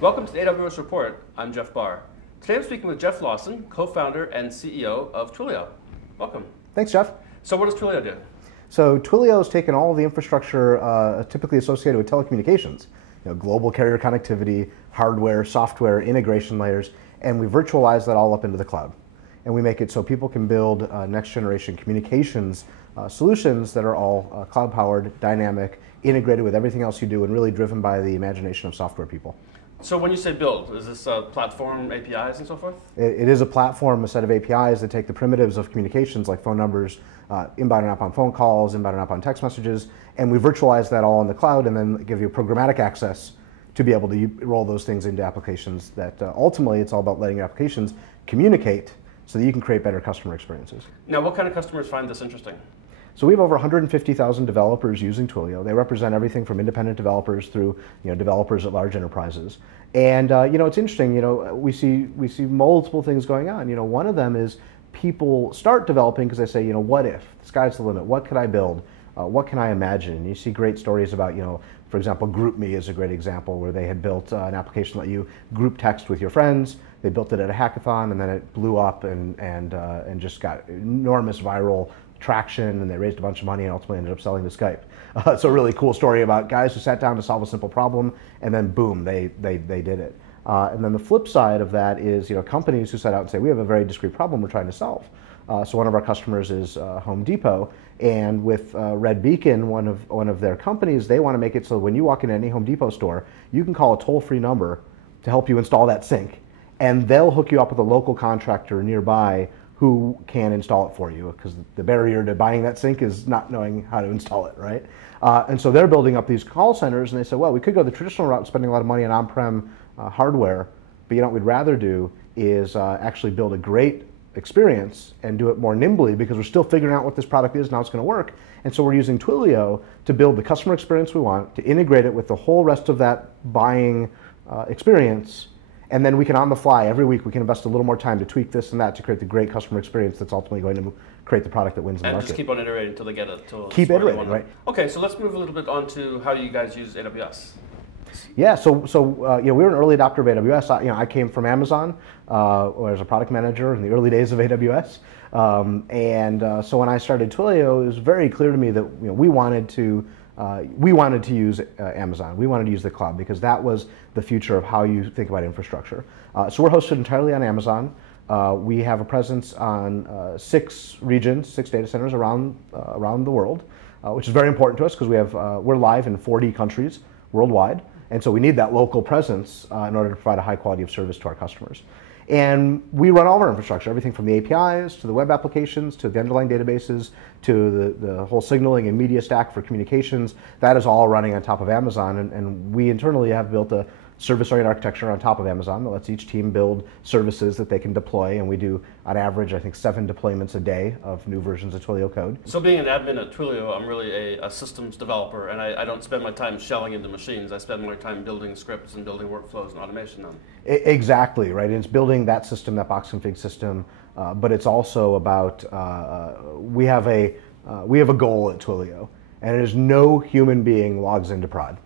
Welcome to the AWS Report. I'm Jeff Barr. Today I'm speaking with Jeff Lawson, co-founder and CEO of Twilio. Welcome. Thanks, Jeff. So what does Twilio do? So Twilio has taken all of the infrastructure typically associated with telecommunications, global carrier connectivity, hardware, software, integration layers, and we virtualize that all up into the cloud. And we make it so people can build next generation communications solutions that are all cloud-powered, dynamic, integrated with everything else you do, and really driven by the imagination of software people. So when you say build, is this a platform, APIs, and so forth? It is a platform, a set of APIs that take the primitives of communications like phone numbers, inbound and outbound phone calls, inbound and outbound text messages, and we virtualize that all in the cloud and then give you programmatic access to be able to roll those things into applications that ultimately it's all about letting your applications communicate so that you can create better customer experiences. Now, what kind of customers find this interesting? So we have over 150,000 developers using Twilio. They represent everything from independent developers through developers at large enterprises. And it's interesting. We see multiple things going on. One of them is people start developing because they say, what if? The sky's the limit. What could I build? What can I imagine? And you see great stories about, for example, GroupMe is a great example where they had built an application that let you group text with your friends. They built it at a hackathon, and then it blew up and just got enormous viral traction, and they raised a bunch of money and ultimately ended up selling to Skype. It's a really cool story about guys who sat down to solve a simple problem, and then boom, they did it. And then the flip side of that is companies who set out and say, we have a very discrete problem we're trying to solve. So one of our customers is Home Depot, and with Red Beacon, one of their companies, they want to make it so when you walk into any Home Depot store, you can call a toll-free number to help you install that sink, and they'll hook you up with a local contractor nearby who can install it for you, because the barrier to buying that sink is not knowing how to install it, right? And so they're building up these call centers, and they said, well, we could go the traditional route, spending a lot of money on on-prem hardware, but what we'd rather do is actually build a great experience and do it more nimbly, because we're still figuring out what this product is and how it's going to work. And so we're using Twilio to build the customer experience we want, to integrate it with the whole rest of that buying experience. And then we can, on the fly, every week, we can invest a little more time to tweak this and that to create the great customer experience that's ultimately going to create the product that wins the market. And just keep on iterating until they get it. Keep iterating, right? Okay, so let's move a little bit on to how you guys use AWS. Yeah, so we were an early adopter of AWS. I came from Amazon as a product manager in the early days of AWS. So when I started Twilio, it was very clear to me that we wanted to use Amazon. We wanted to use the cloud because that was the future of how you think about infrastructure. So we're hosted entirely on Amazon. We have a presence on 6 regions, 6 data centers around the world, which is very important to us because we're live in 40 countries worldwide, and so we need that local presence in order to provide a high quality of service to our customers. And we run all of our infrastructure, everything from the APIs to the web applications to the underlying databases to the whole signaling and media stack for communications. That is all running on top of Amazon, and we internally have built a service-oriented architecture on top of Amazon that lets each team build services that they can deploy, and we do, on average, I think 7 deployments a day of new versions of Twilio code. So being an admin at Twilio, I'm really a systems developer, and I don't spend my time shelling into machines. I spend more time building scripts and building workflows and automation on them. Exactly, right? It's building that system, that box config system, but it's also about, we have a goal at Twilio, and it is no human being logs into prod.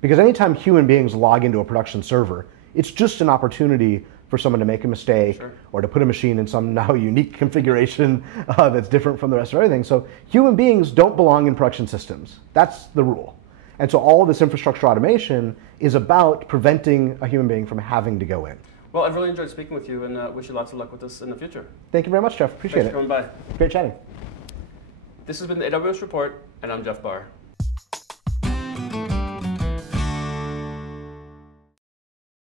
Because anytime human beings log into a production server, it's just an opportunity for someone to make a mistake, sure, or to put a machine in some now unique configuration that's different from the rest of everything. So human beings don't belong in production systems. That's the rule. And so all of this infrastructure automation is about preventing a human being from having to go in. Well, I've really enjoyed speaking with you, and wish you lots of luck with this in the future. Thank you very much, Jeff. Appreciate it. Thanks for coming by. Great chatting. This has been the AWS Report, and I'm Jeff Barr.